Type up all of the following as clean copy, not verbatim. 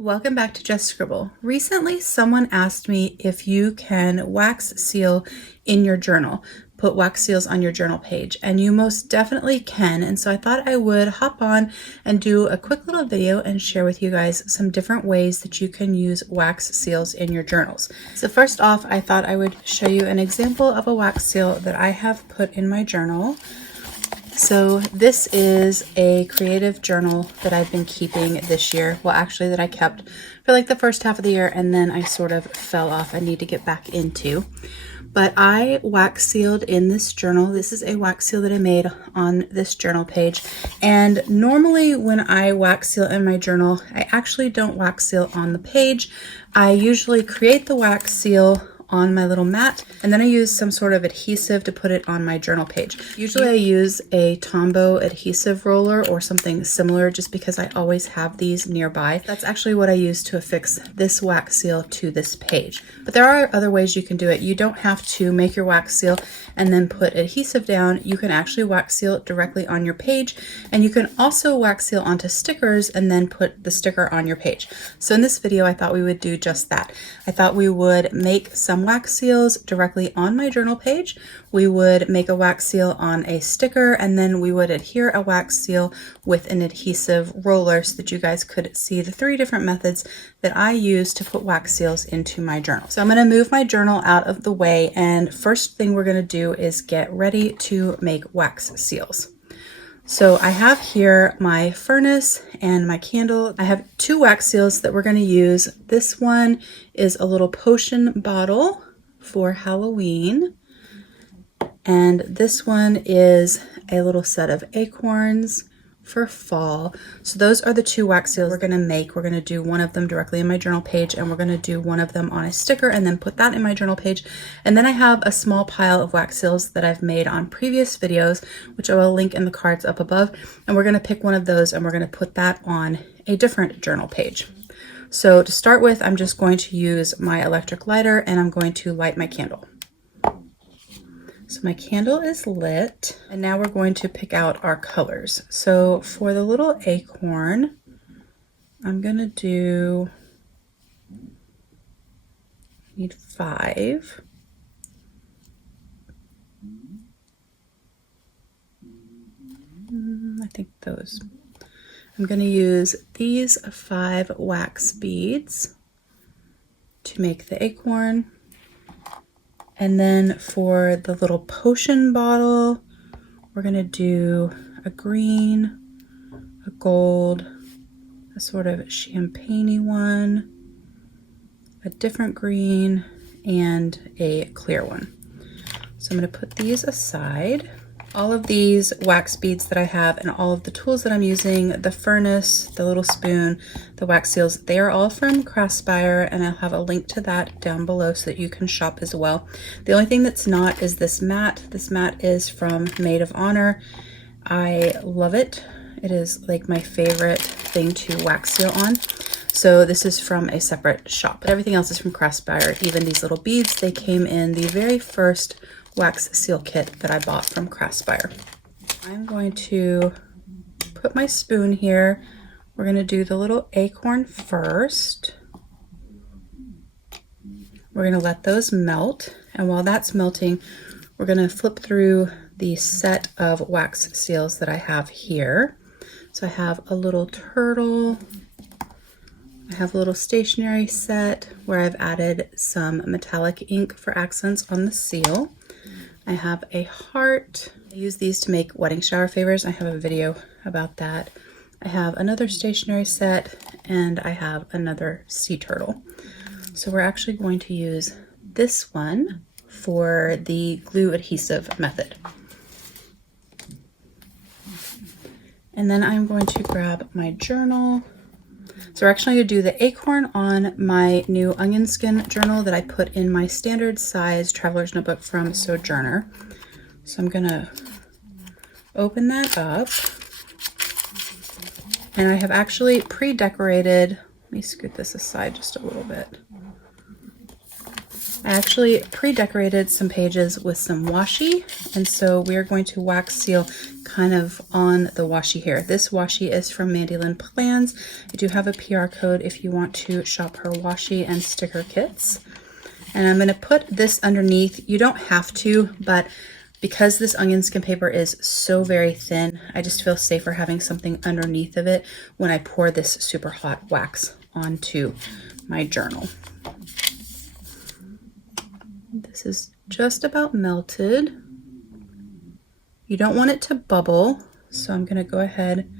Welcome back to Just Scribble. Recently, someone asked me if you can wax seal in your journal, put wax seals on your journal page, and you most definitely can. And so I thought I would hop on and do a quick little video and share with you guys some different ways that you can use wax seals in your journals. So first off, I thought I would show you an example of a wax seal that I have put in my journal. So this is a creative journal that I've been keeping this year. Well, actually that I kept for like the first half of the year, and then I sort of fell off. I need to get back into. But I wax sealed in this journal. This is a wax seal that I made on this journal page. And normally when I wax seal in my journal, I actually don't wax seal on the page. I usually create the wax seal on my little mat, and then I use some sort of adhesive to put it on my journal page. Usually I use a Tombow adhesive roller or something similar just because I always have these nearby. That's actually what I use to affix this wax seal to this page. But there are other ways you can do it. You don't have to make your wax seal and then put adhesive down. You can actually wax seal it directly on your page, and you can also wax seal onto stickers and then put the sticker on your page. So in this video, I thought we would do just that. I thought we would make some wax seals directly on my journal page. We would make a wax seal on a sticker, and then we would adhere a wax seal with an adhesive roller so that you guys could see the 3 different methods that I use to put wax seals into my journal. So I'm going to move my journal out of the way, and first thing we're going to do is get ready to make wax seals. So I have here my furnace and my candle. I have 2 wax seals that we're going to use. This one is a little potion bottle for Halloween. And this one is a little set of acorns for fall. So those are the 2 wax seals we're going to make. We're going to do one of them directly in my journal page, and we're going to do one of them on a sticker and then put that in my journal page. And then I have a small pile of wax seals that I've made on previous videos, which I will link in the cards up above. And we're going to pick one of those and we're going to put that on a different journal page. So to start with, I'm just going to use my electric lighter and I'm going to light my candle. So my candle is lit, and now we're going to pick out our colors. So for the little acorn, I'm gonna need 5. I think those. I'm gonna use these 5 wax beads to make the acorn. And then for the little potion bottle, we're going to do a green, a gold, a sort of champagne-y one, a different green, and a clear one. So I'm going to put these aside. All of these wax beads that I have and all of the tools that I'm using, the furnace, the little spoon, the wax seals, they are all from Craftsbuyer, and I'll have a link to that down below so that you can shop as well. The only thing that's not is this mat. This mat is from Maid of Honor. I love it. It is like my favorite thing to wax seal on. So this is from a separate shop, but everything else is from Craftsbuyer. Even these little beads, they came in the very first wax seal kit that I bought from Craftsbuyer. I'm going to put my spoon here. We're going to do the little acorn first. We're going to let those melt, and while that's melting, we're going to flip through the set of wax seals that I have here. So I have a little turtle. I have a little stationery set where I've added some metallic ink for accents on the seal. I have a heart. I use these to make wedding shower favors. I have a video about that. I have another stationery set, and I have another sea turtle. So we're actually going to use this one for the glue adhesive method. And then I'm going to grab my journal. So we're actually going to do the acorn on my new onion skin journal that I put in my standard size traveler's notebook from Sojourner. So I'm going to open that up. And I have actually pre-decorated, let me scoot this aside just a little bit. I actually pre-decorated some pages with some washi, and so we are going to wax seal kind of on the washi here. This washi is from Mandy Lynn Plans. I do have a PR code if you want to shop her washi and sticker kits. And I'm going to put this underneath. You don't have to, but because this onion skin paper is so very thin, I just feel safer having something underneath of it when I pour this super hot wax onto my journal. This is just about melted. You don't want it to bubble, so I'm going to go ahead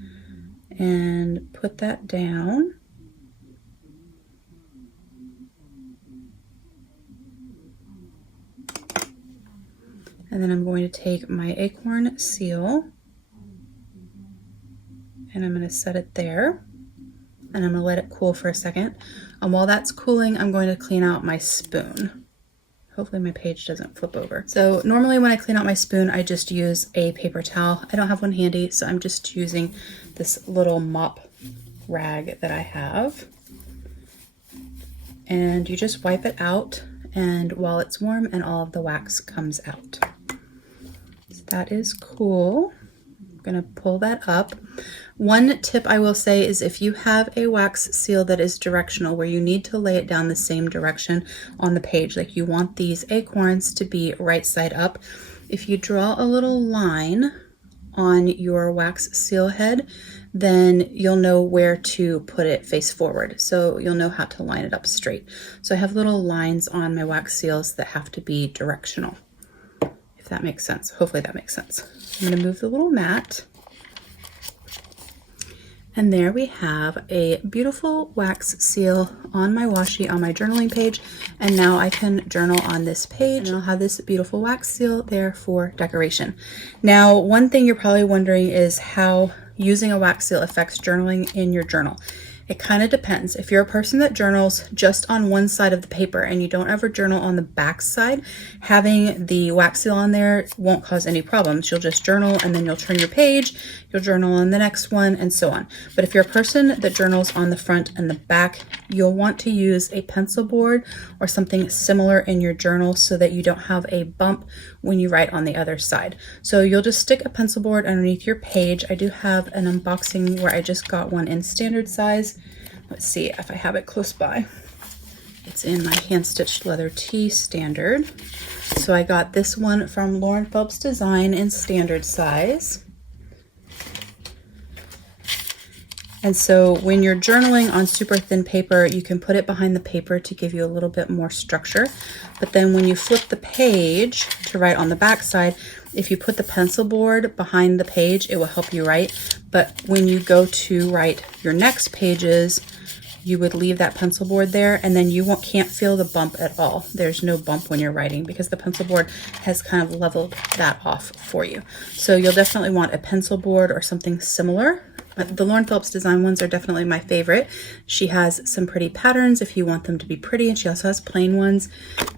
and put that down. And then I'm going to take my acorn seal and I'm going to set it there. And I'm going to let it cool for a second. And while that's cooling, I'm going to clean out my spoon. Hopefully my page doesn't flip over. So normally when I clean out my spoon, I just use a paper towel. I don't have one handy, so I'm just using this little mop rag that I have. And you just wipe it out, and while it's warm and all of the wax comes out. So that is cool. I'm gonna pull that up. One tip I will say is if you have a wax seal that is directional, where you need to lay it down the same direction on the page, like you want these acorns to be right side up, if you draw a little line on your wax seal head, then you'll know where to put it face forward. So you'll know how to line it up straight. So I have little lines on my wax seals that have to be directional, if that makes sense. Hopefully that makes sense. I'm gonna move the little mat. And there we have a beautiful wax seal on my washi on my journaling page. And now I can journal on this page and I'll have this beautiful wax seal there for decoration. Now, one thing you're probably wondering is how using a wax seal affects journaling in your journal. It kind of depends. If you're a person that journals just on one side of the paper and you don't ever journal on the back side, having the wax seal on there won't cause any problems. You'll just journal and then you'll turn your page, you'll journal on the next one, and so on. But if you're a person that journals on the front and the back, you'll want to use a pencil board or something similar in your journal so that you don't have a bump when you write on the other side. So you'll just stick a pencil board underneath your page. I do have an unboxing where I just got one in standard size. Let's see if I have it close by. It's in my hand-stitched leather tee standard. So I got this one from Lauren Phelps Design in standard size. And so when you're journaling on super thin paper, you can put it behind the paper to give you a little bit more structure. But then when you flip the page to write on the back side, if you put the pencil board behind the page, it will help you write. But when you go to write your next pages, you would leave that pencil board there, and then you can't feel the bump at all. There's no bump when you're writing because the pencil board has kind of leveled that off for you. So you'll definitely want a pencil board or something similar. But the Lauren Phelps Design ones are definitely my favorite. She has some pretty patterns if you want them to be pretty, and she also has plain ones.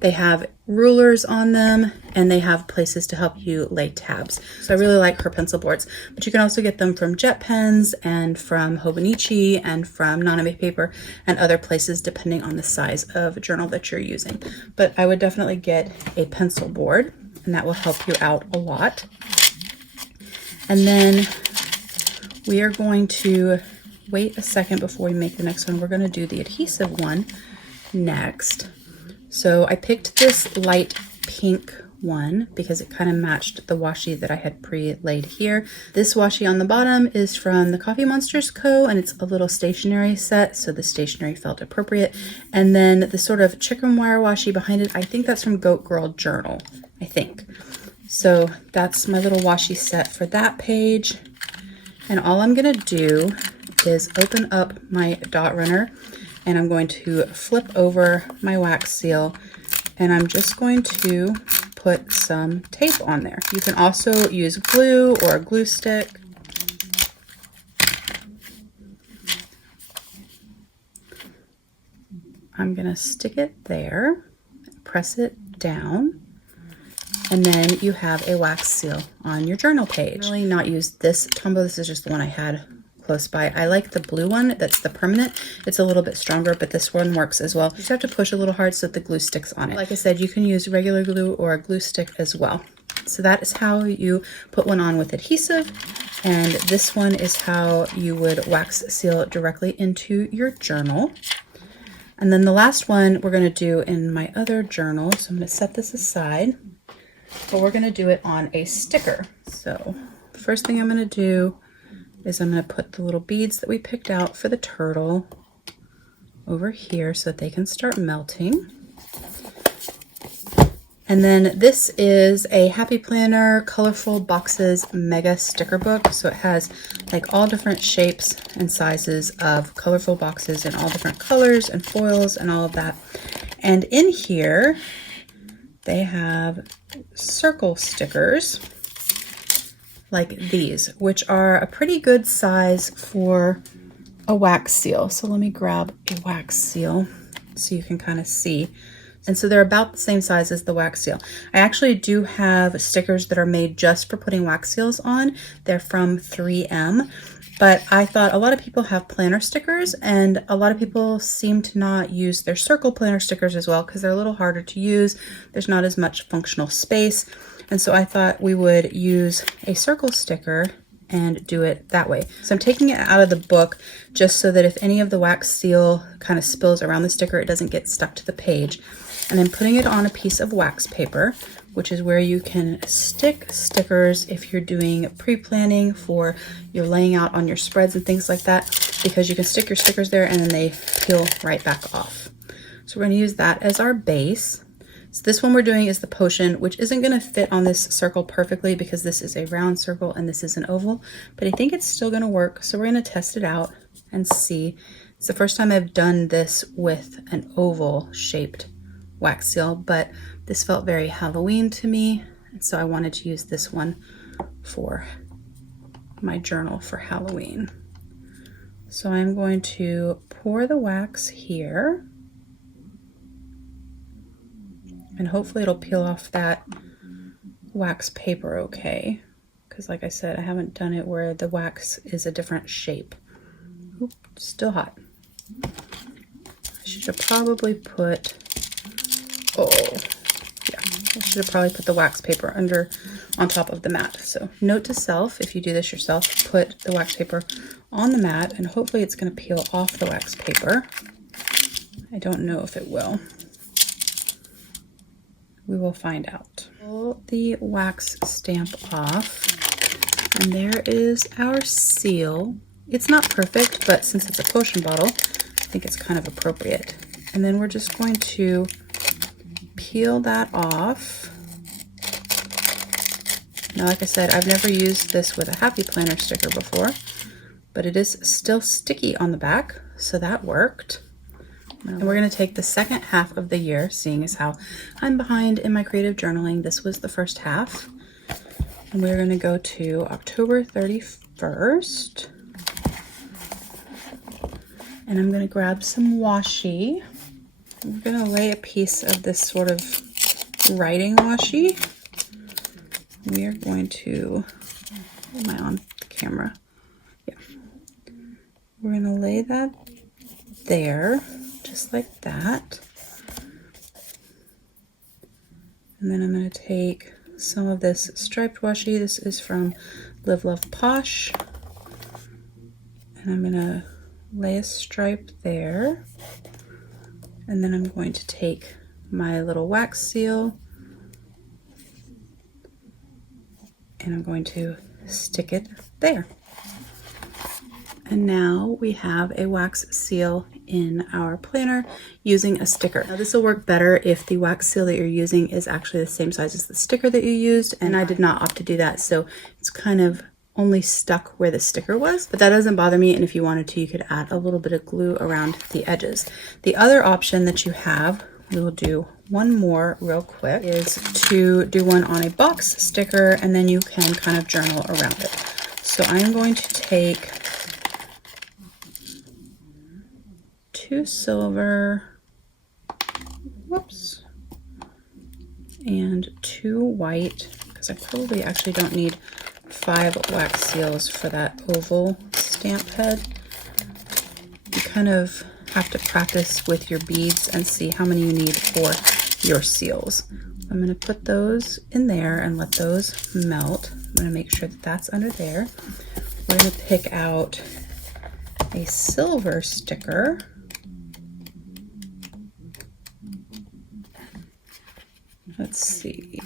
They have rulers on them, and they have places to help you lay tabs. So I really like her pencil boards, but you can also get them from Jet Pens and from Hobonichi and from Naname Paper and other places depending on the size of journal that you're using. But I would definitely get a pencil board, and that will help you out a lot. And then we are going to wait a second before we make the next one. We're going to do the adhesive one next. So I picked this light pink one because it kind of matched the washi that I had pre-laid here. This washi on the bottom is from the Coffee Monsters Co. and it's a little stationery set, so the stationery felt appropriate. And then the sort of chicken wire washi behind it, I think that's from Goat Girl Journal, I think. So that's my little washi set for that page. And all I'm gonna do is open up my dot runner and I'm going to flip over my wax seal and I'm just going to put some tape on there. You can also use glue or a glue stick. I'm gonna stick it there, press it down, and then you have a wax seal on your journal page. Really not use this Tombow. This is just the one I had close by. I like the blue one. That's the permanent. It's a little bit stronger, but this one works as well. You just have to push a little hard so that the glue sticks on it. Like I said, you can use regular glue or a glue stick as well. So that is how you put one on with adhesive, and this one is how you would wax seal directly into your journal. And then the last one we're going to do in my other journal, so I'm going to set this aside, but we're going to do it on a sticker. So the first thing I'm going to do is I'm going to put the little beads that we picked out for the turtle over here so that they can start melting. And then this is a Happy Planner Colorful Boxes Mega Sticker Book. So it has like all different shapes and sizes of colorful boxes in all different colors and foils and all of that. And in here, they have circle stickers like these, which are a pretty good size for a wax seal. So let me grab a wax seal so you can kind of see. And so they're about the same size as the wax seal. I actually do have stickers that are made just for putting wax seals on. They're from 3M, but I thought a lot of people have planner stickers, and a lot of people seem to not use their circle planner stickers as well because they're a little harder to use. There's not as much functional space. And so I thought we would use a circle sticker and do it that way. So I'm taking it out of the book just so that if any of the wax seal kind of spills around the sticker, it doesn't get stuck to the page. And I'm putting it on a piece of wax paper, which is where you can stick stickers if you're doing pre-planning for you're laying out on your spreads and things like that, because you can stick your stickers there and then they peel right back off. So we're going to use that as our base. So this one we're doing is the potion, which isn't going to fit on this circle perfectly because this is a round circle and this is an oval, but I think it's still going to work. So we're going to test it out and see. It's the first time I've done this with an oval shaped wax seal, but this felt very Halloween to me, and so I wanted to use this one for my journal for Halloween. So I'm going to pour the wax here, and hopefully it'll peel off that wax paper okay, because like I said, I haven't done it where the wax is a different shape. Oop, still hot. I should have probably put I should have probably put the wax paper on top of the mat. So note to self, if you do this yourself, put the wax paper on the mat and hopefully it's going to peel off the wax paper. I don't know if it will. We will find out. Pull the wax stamp off, and there is our seal. It's not perfect, but since it's a potion bottle, I think it's kind of appropriate. And then we're just going to peel that off. Now, like I said, I've never used this with a Happy Planner sticker before, but it is still sticky on the back, so that worked. And we're going to take the second half of the year, seeing as how I'm behind in my creative journaling. This was the first half, and we're going to go to October 31st. And I'm going to grab some washi. We're going to lay a piece of this sort of writing washi. We are going to, am I on camera? Yeah. We're going to lay that there, just like that. And then I'm going to take some of this striped washi. This is from Live Love Posh. And I'm going to lay a stripe there. And then I'm going to take my little wax seal and I'm going to stick it there. And now we have a wax seal in our planner using a sticker. Now this will work better if the wax seal that you're using is actually the same size as the sticker that you used, and I did not opt to do that, so it's kind of only stuck where the sticker was, but that doesn't bother me, and if you wanted to, you could add a little bit of glue around the edges. The other option that you have, we will do one more real quick, is to do one on a box sticker, and then you can kind of journal around it. So I'm going to take 2 silver, whoops, and 2 white, because I probably actually don't need 5 wax seals for that oval stamp head. You kind of have to practice with your beads and see how many you need for your seals. I'm going to put those in there and let those melt. I'm going to make sure that that's under there. We're going to pick out a silver sticker. Let's see.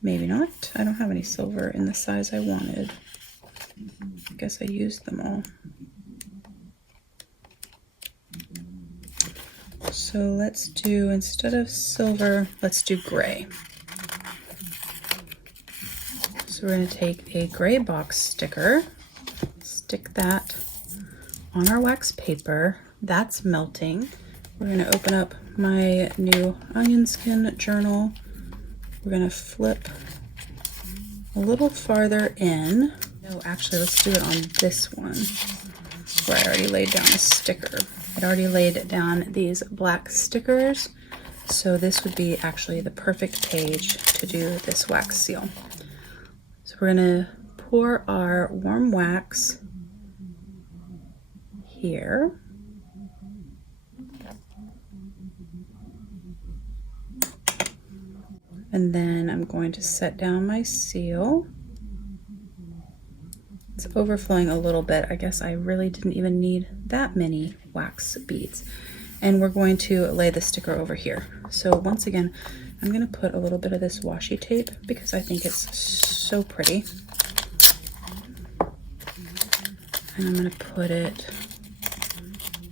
Maybe not. I don't have any silver in the size I wanted. I guess I used them all. So let's do, instead of silver, let's do gray. So we're going to take a gray box sticker, stick that on our wax paper. That's melting. We're going to open up my new onion skin journal. We're going to flip a little farther in. No, actually, let's do it on this one where I already laid down a sticker. I'd already laid down these black stickers, so this would be actually the perfect page to do this wax seal. So we're going to pour our warm wax here. And then I'm going to set down my seal. It's overflowing a little bit. I guess I really didn't even need that many wax beads. And we're going to lay the sticker over here. So once again, I'm going to put a little bit of this washi tape because I think it's so pretty. And I'm going to put it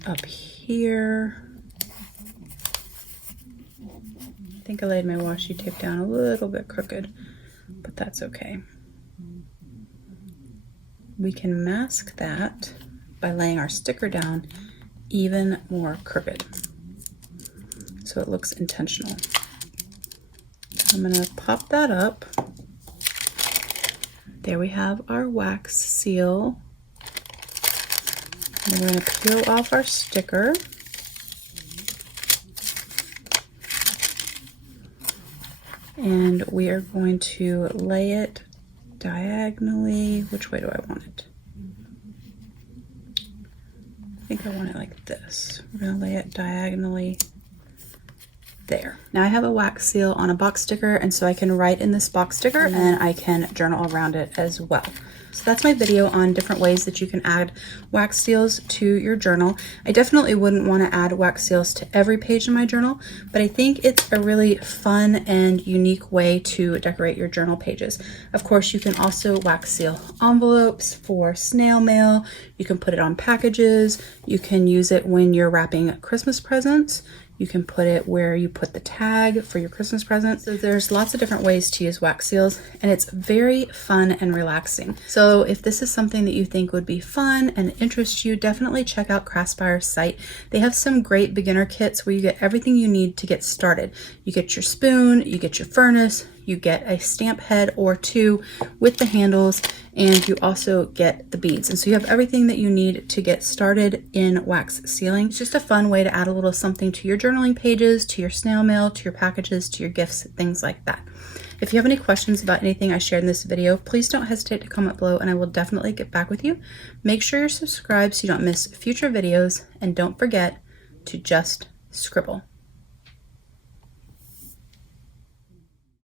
up here. I think I laid my washi tape down a little bit crooked, but that's okay. We can mask that by laying our sticker down even more crooked, so it looks intentional. I'm going to pop that up. There we have our wax seal. And we're going to peel off our sticker. And we are going to lay it diagonally. Which way do I want it? I think I want it like this. We're going to lay it diagonally there. Now I have a wax seal on a box sticker, and so I can write in this box sticker and I can journal around it as well. So that's my video on different ways that you can add wax seals to your journal. I definitely wouldn't want to add wax seals to every page in my journal, but I think it's a really fun and unique way to decorate your journal pages. Of course, you can also wax seal envelopes for snail mail. You can put it on packages. You can use it when you're wrapping Christmas presents. You can put it where you put the tag for your Christmas present. So there's lots of different ways to use wax seals, and it's very fun and relaxing. So if this is something that you think would be fun and interest you, definitely check out Craftspire's site. They have some great beginner kits where you get everything you need to get started. You get your spoon, you get your furnace, you get a stamp head or two with the handles, and you also get the beads. And so you have everything that you need to get started in wax sealing. It's just a fun way to add a little something to your journaling pages, to your snail mail, to your packages, to your gifts, things like that. If you have any questions about anything I shared in this video, please don't hesitate to comment below and I will definitely get back with you. Make sure you're subscribed so you don't miss future videos, and don't forget to just scribble.